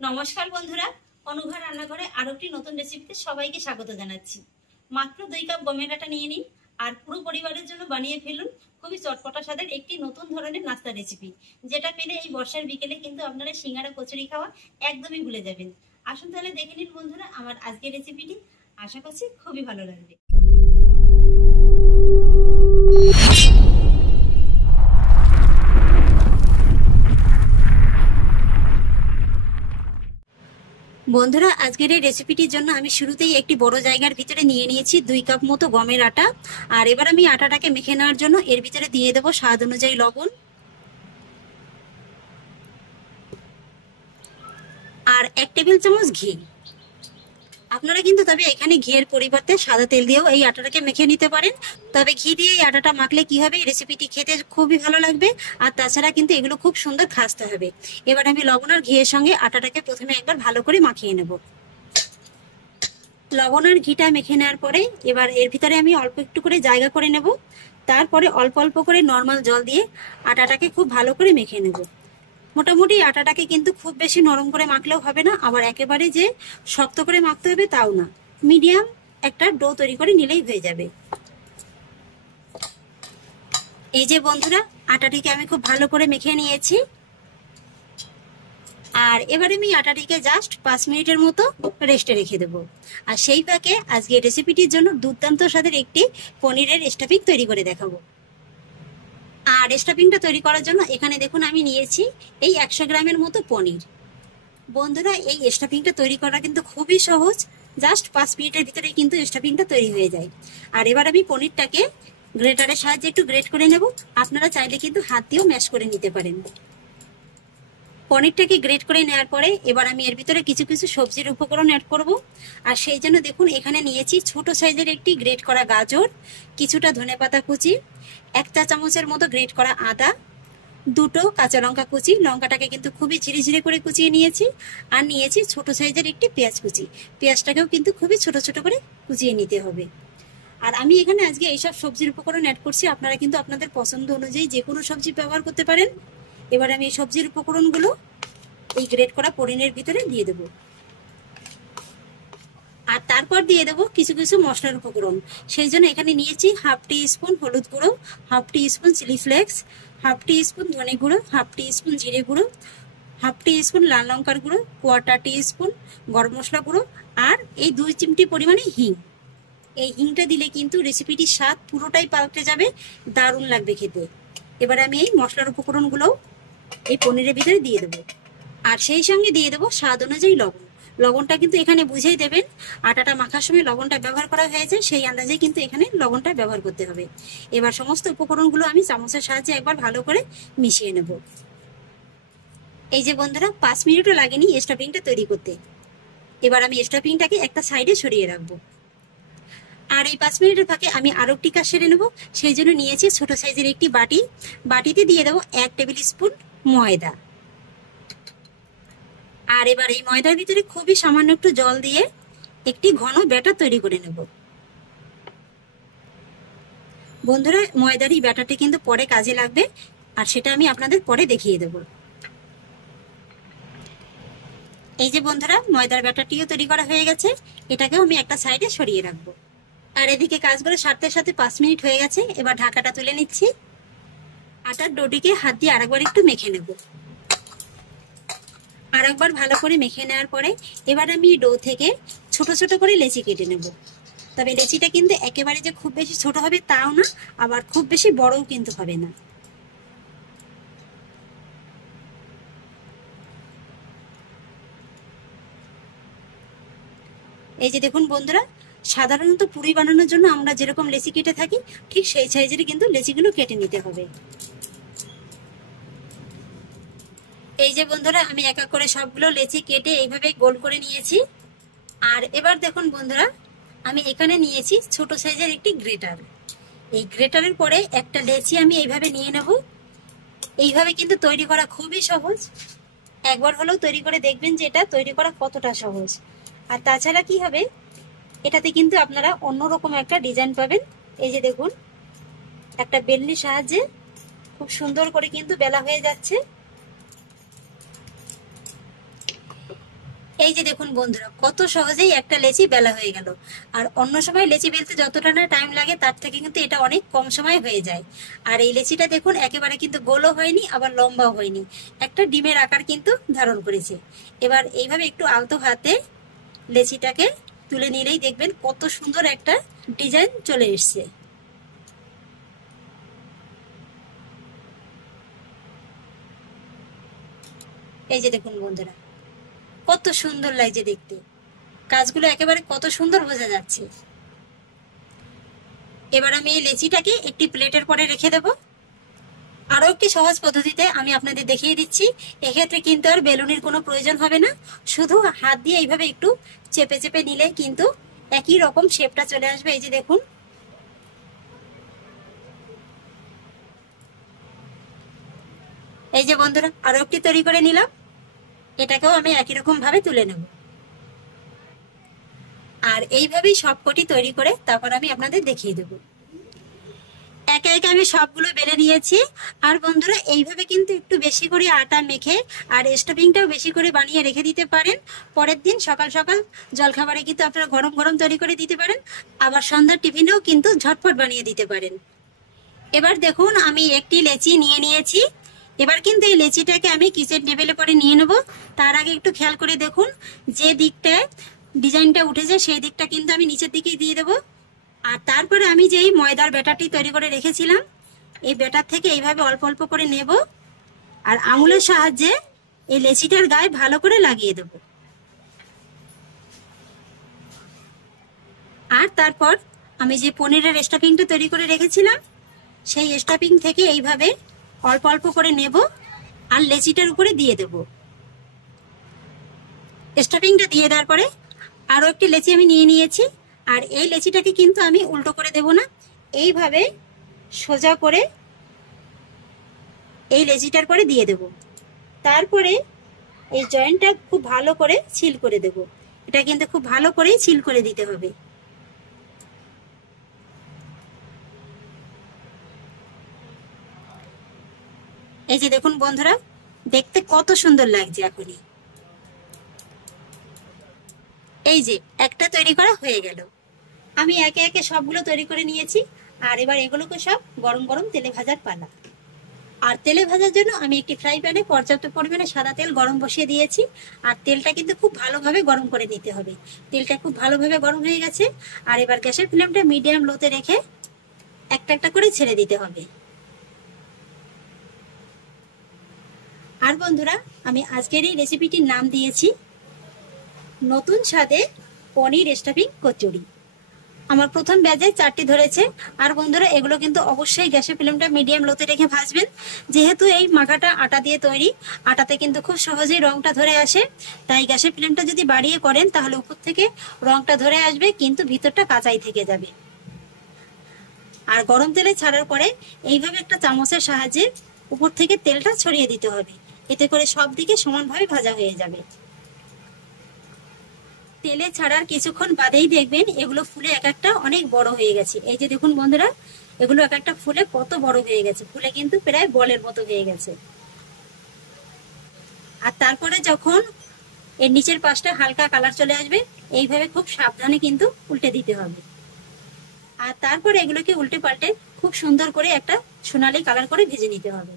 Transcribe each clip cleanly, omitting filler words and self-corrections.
নমস্কার বন্ধুরা, অনুঘা রান্নাঘরে আরো একটি নতুন রেসিপিতে সবাইকে স্বাগত জানাচ্ছি। মাত্র 2 কাপ গমের আটা নিয়ে নিন আর পুরো পরিবারের জন্য বানিয়ে ফেলুন খুবই চটপটা স্বাদের একটি নতুন ধরনের নাস্তা রেসিপি, যেটা পেলে এই বর্ষার বিকেলে কিন্তু আপনারা সিঙ্গারা কচুরি খাওয়া একদমই ভুলে যাবেন। আসুন তাহলে দেখে নিন বন্ধুরা আমার আজকের রেসিপিটি। আশা করছি খুবই ভালো লাগবে। বন্ধুরা, আজকের এই রেসিপিটির জন্য আমি শুরুতেই একটি বড় জায়গার ভিতরে নিয়ে নিয়েছি 2 কাপ মতো গমের আটা। আর এবার আমি আটাটাকে মেখে নেওয়ার জন্য এর ভিতরে দিয়ে দেবো স্বাদ অনুযায়ী লবণ আর 1 টেবিল চামচ ঘি। আপনারা কিন্তু তবে এখানে ঘিয়ের পরিবর্তে সাদা তেল দিয়েও এই আটাটাকে মেখে নিতে পারেন। তবে ঘি দিয়ে এই আটাটা মাখলে কি হবে, রেসিপিটি খেতে খুবই ভালো লাগবে। আর তাছাড়া কিন্তু এগুলো খুব সুন্দর খাসতে হবে। এবার আমি লবণ আর ঘিয়ের সঙ্গে আটাটাকে প্রথমে একবার ভালো করে মাখিয়ে নেব। লবণ আর ঘিটা মেখে নেওয়ার পরে এবার এর ভিতরে আমি অল্প একটু করে জায়গা করে নেব। তারপরে অল্প অল্প করে নর্মাল জল দিয়ে আটাটাকে খুব ভালো করে মেখে নেব। মোটামুটি আটাটাকে কিন্তু খুব বেশি নরম করে মাখলেও হবে না, আবার একেবারে যে শক্ত করে মাখতে হবে তাও না, মিডিয়াম একটা ডো তৈরি করে নিলেই হয়ে যাবে। এই যে বন্ধুরা, আটাটিকে আমি খুব ভালো করে মেখে নিয়েছি। আর এবারে আমি আটাটিকে জাস্ট 5 মিনিটের মতো রেস্টে রেখে দেবো। আর সেই ফাঁকে আজকে রেসিপিটির জন্য দুর্দান্ত স্বাদের একটি পনিরের স্টাফিং তৈরি করে দেখাবো। আর স্টাফিংটা তৈরি করার জন্য এখানে দেখুন আমি নিয়েছি এই 100 গ্রামের মতো পনির। বন্ধুরা, এই স্টাফিংটা তৈরি করা কিন্তু খুবই সহজ, জাস্ট 5 মিনিটের ভিতরে কিন্তু স্টাফিংটা তৈরি হয়ে যায়। আর এবার আমি পনিরটাকে গ্রেটারের সাহায্যে একটু গ্রেট করে নেব। আপনারা চাইলে কিন্তু হাত দিয়েও ম্যাশ করে নিতে পারেন। পনিরটাকে গ্রেট করে নেওয়ার পরে এবার আমি এর ভিতরে কিছু কিছু সবজির উপকরণ অ্যাড করব। আর সেই জন্য দেখুন এখানে নিয়েছি ছোট সাইজের একটি গ্রেট করা গাজর, কিছুটা ধনেপাতা কুচি, 1 চা চামচের মতো গ্রেট করা আদা, 2টো কাঁচা লঙ্কা কুচি, লঙ্কাটাকে কিন্তু খুবই ঝিরিঝিরি করে কুচিয়ে নিয়েছি। আর নিয়েছি ছোট সাইজের একটি পেঁয়াজ কুচি, পেঁয়াজটাকেও কিন্তু খুবই ছোট ছোট করে কুচিয়ে নিতে হবে। আর আমি এখানে আজকে এইসব সবজির উপকরণ অ্যাড করছি, আপনারা কিন্তু আপনাদের পছন্দ অনুযায়ী যে কোনো সবজি ব্যবহার করতে পারেন। এবার আমি এই সবজির উপকরণগুলো এই গ্রেট করা পনিরের ভিতরে দিয়ে দেব। আর তারপর দিয়ে দেবো কিছু কিছু মশলার উপকরণ। সেই জন্য এখানে নিয়েছি 1/2 টিস্পুন হলুদ গুঁড়ো, 1/2 টিস্পুন চিলি ফ্লেক্স, 1/2 টিস্পুন ধনে গুঁড়ো, 1/2 টিস্পুন জিরে গুঁড়ো, 1/2 টিস্পুন লাল লঙ্কার গুঁড়ো, 1/4 টিস্পুন গরম মশলা গুঁড়ো, আর এই 2 চিমটি পরিমাণে হিং। এই হিংটা দিলে কিন্তু রেসিপিটির স্বাদ পুরোটাই পাল্টে যাবে, দারুণ লাগবে খেতে। এবার আমি এই মশলার উপকরণগুলো এই পনিরের ভিতরে দিয়ে দেবো। আর সেই সঙ্গে দিয়ে দেবো স্বাদ অনুযায়ী লবণ। লবণটা কিন্তু এখানে বুঝেই দেবেন, আটাটা মাখার সময় লবণটা ব্যবহার করা হয়েছে, সেই আন্দাজে কিন্তু এখানে লবণটা ব্যবহার করতে হবে। এবার সমস্ত উপকরণগুলো আমি চামচের সাহায্যে একবার ভালো করে মিশিয়ে নেব। এই যে বন্ধুরা, 5 মিনিটও লাগেনি স্টাফিংটা তৈরি করতে। এবার আমি স্টাফিংটাকে একটা সাইডে সরিয়ে রাখবো। আর এই 5 মিনিটের ফাঁকে আমি আরো একটি কাজ সেরে নেব। সেই জন্য নিয়েছি ছোট সাইজের একটি বাটি, বাটিতে দিয়ে দেবো 1 টেবিল স্পুন ময়দা। আর এবার এই ময়দার ভিতরে খুবই সামান্য একটু জল দিয়ে একটি ঘন ব্যাটার তৈরি করে নেব। বন্ধুরা, ময়দার এই ব্যাটারটি কিন্তু পরে কাজে লাগবে, আর সেটা আমি আপনাদের পরে দেখিয়ে দেব। এই যে বন্ধুরা, ময়দার ব্যাটারটিও তৈরি করা হয়ে গেছে, এটাকেও আমি একটা সাইডে সরিয়ে রাখবো। আর এদিকে কাজগুলো সারতে সাথে 5 মিনিট হয়ে গেছে। এবার ঢাকাটা তুলে নিচ্ছি। আটার ডোটিকে হাত দিয়ে আরেকবার একটু মেখে নেব। আর একবার ভালো করে মেখে নেওয়ার পরে এবার আমি ডো থেকে ছোট ছোট করে লেচি কেটে নেব। তবে লেচিটা কিন্তু একেবারে যে খুব বেশি ছোট হবে তাও না, আবার খুব বেশি বড়ও কিন্তু হবে না। এই যে দেখুন বন্ধুরা, সাধারণত পুরি বানানোর জন্য আমরা যেরকম লেচি কেটে থাকি ঠিক সেই সাইজেরই কিন্তু লেচিগুলো কেটে নিতে হবে। এই যে বন্ধুরা, আমি এক এক করে সবগুলো লেচি কেটে এইভাবে গোল করে নিয়েছি। আর এবার দেখুন বন্ধুরা, আমি এখানে নিয়েছি ছোট সাইজের একটি গ্রেটার। এই গ্রেটারের পরে একটা লেচি আমি এইভাবে নিয়ে নেব। এইভাবে কিন্তু তৈরি করা খুবই সহজ, একবার হলেও তৈরি করে দেখবেন যে এটা তৈরি করা কতটা সহজ। আর তাছাড়া কি হবে, এটাতে কিন্তু আপনারা অন্যরকম একটা ডিজাইন পাবেন। এই যে দেখুন, একটা বেলনির সাহায্যে খুব সুন্দর করে কিন্তু বেলা হয়ে যাচ্ছে। এই যে দেখুন বন্ধুরা, কত সহজেই একটা লেচি বেলা হয়ে গেল। আর অন্য সময় লেচি বেলতে যতটা না টাইম লাগে তার থেকে কিন্তু এটা অনেক কম সময় হয়ে যায়। আর এই লেচিটা দেখুন একেবারে কিন্তু গোলও হয়নি আবার লম্বাও হয়নি, একটা ডিমের আকার কিন্তু ধারণ করেছে। এবার এইভাবে একটু আলতো হাতে লেচিটাকে তুলে নিলেই দেখবেন কত সুন্দর একটা ডিজাইন চলে এসছে। এই যে দেখুন বন্ধুরা, কত সুন্দর লাগছে দেখতে, কাজগুলো একেবারে কত সুন্দর বোঝা যাচ্ছে। এবার আমি এই লেচিটাকে একটি প্লেটের পরে রেখে দেব। আরো একটি সহজ পদ্ধতিতে আমি আপনাদের দেখিয়ে দিচ্ছি। এক্ষেত্রে কিন্তু আর বেলুনের কোনো প্রয়োজন হবে না, শুধু হাত দিয়ে এইভাবে একটু চেপে চেপে নিলে কিন্তু একই রকম শেপটা চলে আসবে। এই যে দেখুন, এই যে বন্ধুরা আরো একটি তৈরি করে নিলাম, এটাকেও আমি একই রকম ভাবে তুলে নেব। আর এইভাবেই সবকটি তৈরি করে তারপর আমি আপনাদের দেখিয়ে দেব। একে একে আমি সবগুলো বেলে নিয়েছি। আর বন্ধুরা এইভাবে কিন্তু একটু বেশি করে আটা মেখে আর স্টাফিংটাও বেশি করে বানিয়ে রেখে দিতে পারেন। পরের দিন সকাল সকাল জলখাবারে কিন্তু আপনারা গরম গরম তৈরি করে দিতে পারেন, আবার সন্ধ্যার টিফিনেও কিন্তু ঝটপট বানিয়ে দিতে পারেন। এবার দেখুন আমি একটি লেচি নিয়ে নিয়েছি। এবার কিন্তু এই লেচিটাকে আমি কিচেন টেবিলে পরে নিয়ে নেব। তার আগে একটু খেয়াল করে দেখুন, যে দিকটায় ডিজাইনটা উঠেছে সেই দিকটা কিন্তু আমি নিচের দিকেই দিয়ে দেবো। আর তারপরে আমি যেই ময়দার ব্যাটারটি তৈরি করে রেখেছিলাম, এই ব্যাটার থেকে এইভাবে অল্প অল্প করে নেব আর আঙুলের সাহায্যে এই লেচিটার গায়ে ভালো করে লাগিয়ে দেব। আর তারপর আমি যে পনিরের স্টাফিংটা তৈরি করে রেখেছিলাম সেই স্টাফিং থেকে এইভাবে অল্প অল্প করে নেব আর লেচিটার উপরে দিয়ে দেব। স্টাফিংটা দিয়ে দেওয়ার পরে আরো একটি লেচি আমি নিয়ে নিয়েছি। আর এই লেচিটাকে কিন্তু আমি উল্টো করে দেব না, এইভাবে সোজা করে এই লেচিটার পরে দিয়ে দেব। তারপরে এই জয়েন্টটা খুব ভালো করে সিল করে দেব। এটা কিন্তু খুব ভালো করে সিল করে দিতে হবে। এই যে দেখুন বন্ধুরা, দেখতে কত সুন্দর লাগছে এখনই। এই যে একটা তৈরি করা হয়ে গেল। আমি একে একে সবগুলো তৈরি করে নিয়েছি। আর এবার এগুলোকে সব গরম গরম তেলে ভাজার পালা। আর তেলে ভাজার জন্য আমি একটি ফ্রাই প্যানে পর্যাপ্ত পরিমাণে সাদা তেল গরম বসিয়ে দিয়েছি। আর তেলটা কিন্তু খুব ভালোভাবে গরম করে নিতে হবে। তেলটা খুব ভালোভাবে গরম হয়ে গেছে। আর এবার গ্যাসের ফ্লেমটা মিডিয়াম লোতে রেখে একটা একটা করে ছেড়ে দিতে হবে। আর বন্ধুরা, আমি আজকের এই রেসিপিটির নাম দিয়েছি নতুন স্বাদে পনির স্টাফিং কচুরি। আমার প্রথম ব্যাচে 4টি ধরেছে। আর বন্ধুরা এগুলো কিন্তু অবশ্যই গ্যাসের ফ্লেমটা মিডিয়াম লোতে রেখে ভাজবেন, যেহেতু এই মাখাটা আটা দিয়ে তৈরি, আটাতে কিন্তু খুব সহজেই রংটা ধরে আসে। তাই গ্যাসের ফ্লেমটা যদি বাড়িয়ে করেন তাহলে উপর থেকে রংটা ধরে আসবে কিন্তু ভিতরটা কাঁচাই থেকে যাবে। আর গরম তেলে ছাড়ার পরে এইভাবে একটা চামচের সাহায্যে উপর থেকে তেলটা ছড়িয়ে দিতে হবে, এতে করে সব দিকে সমানভাবে ভাজা হয়ে যাবে। তেলে ছাড়ার কিছুক্ষণ বাদেই দেখবেন এগুলো ফুলে এক একটা অনেক বড় হয়ে গেছে। এই যে দেখুন বন্ধুরা, এগুলো এক একটা ফুলে কত বড় হয়ে গেছে, ফুলে কিন্তু প্রায় বলের মতো হয়ে গেছে। আর তারপরে যখন এর নিচের পাশটা হালকা কালার চলে আসবে, এইভাবে খুব সাবধানে কিন্তু উল্টে দিতে হবে। আর তারপরে এগুলোকে উল্টে পাল্টে খুব সুন্দর করে একটা সোনালী কালার করে ভেজে নিতে হবে।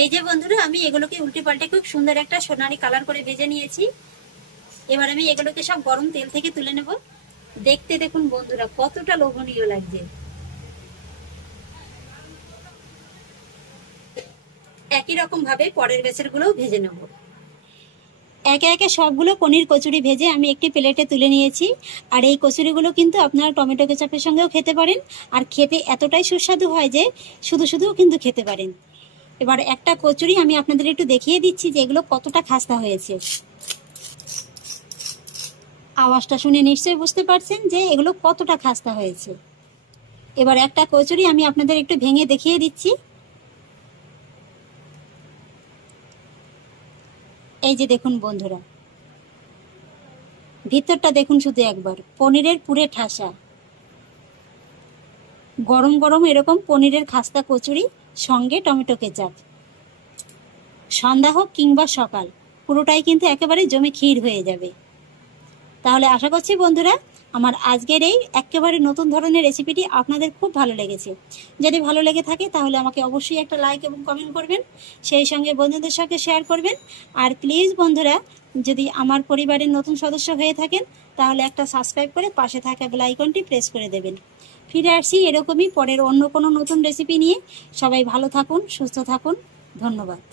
এই যে বন্ধুরা, আমি এগুলোকে উল্টে পাল্টে খুব সুন্দর একটা সোনালী কালার করে ভেজে নিয়েছি। এবার আমি এগুলোকে সব গরম তেল থেকে তুলে নেব। দেখতে দেখুন বন্ধুরা কতটা লোভনীয় লাগছে। একই রকম ভাবে পরের ব্যাচের গুলোও ভেজে নেব। একে একে সবগুলো পনির কচুরি ভেজে আমি একটি প্লেটে তুলে নিয়েছি। আর এই কচুরিগুলো কিন্তু আপনারা টমেটো কেচাপের সঙ্গেও খেতে পারেন। আর খেতে এতটাই সুস্বাদু হয় যে শুধু শুধুও কিন্তু খেতে পারেন। এবার একটা কচুরি আমি আপনাদের একটু দেখিয়ে দিচ্ছি যে এগুলো কতটা খাস্তা হয়েছে। আওয়াজটা শুনে নিশ্চয়ই বুঝতে পারছেন যে এগুলো কতটা খাস্তা হয়েছে। এবার একটা কচুরি আমি আপনাদের একটু ভেঙে দেখিয়ে দিচ্ছি। এই যে দেখুন বন্ধুরা, ভিতরটা দেখুন শুধু একবার, পনিরের পুরে ঠাসা। গরম গরম এরকম পনিরের খাস্তা কচুরি সঙ্গে টমেটো কেচাপ, সন্ধ্যা হোক কিংবা সকাল পুরোটাই কিন্তু একেবারে জমে ক্ষীর হয়ে যাবে। তাহলে আশা করছি বন্ধুরা আমার আজকের এই একেবারে নতুন ধরনের রেসিপিটি আপনাদের খুব ভালো লেগেছে। যদি ভালো লেগে থাকে তাহলে আমাকে অবশ্যই একটা লাইক এবং কমেন্ট করবেন, সেই সঙ্গে বন্ধুদের সঙ্গে শেয়ার করবেন। আর প্লিজ বন্ধুরা, যদি আমার পরিবারের নতুন সদস্য হয়ে থাকেন তাহলে একটা সাবস্ক্রাইব করে পাশে থাকা বেল আইকনটি প্রেস করে দেবেন। ফিরে আসছি এরকমই পরের অন্য কোনো নতুন রেসিপি নিয়ে। সবাই ভালো থাকুন, সুস্থ থাকুন, ধন্যবাদ।